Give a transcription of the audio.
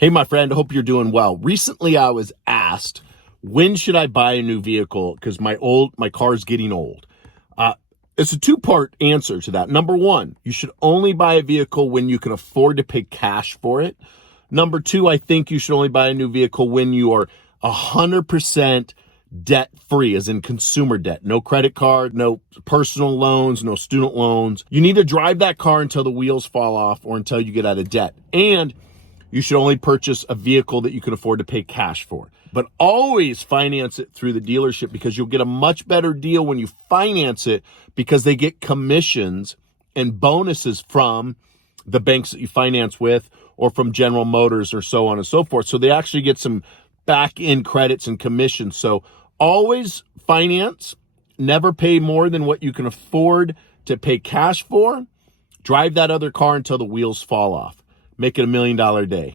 Hey, my friend, I hope you're doing well. Recently, I was asked, when should I buy a new vehicle? Because my car's getting old. It's a two-part answer to that. Number one, you should only buy a vehicle when you can afford to pay cash for it. Number two, I think you should only buy a new vehicle when you are 100% debt-free, as in consumer debt. No credit card, no personal loans, no student loans. You need to drive that car until the wheels fall off or until you get out of debt. And you should only purchase a vehicle that you can afford to pay cash for. But always finance it through the dealership, because you'll get a much better deal when you finance it, because they get commissions and bonuses from the banks that you finance with or from General Motors or so on and so forth. So they actually get some back-end credits and commissions. So always finance, never pay more than what you can afford to pay cash for. Drive that other car until the wheels fall off. Make it $1 million day.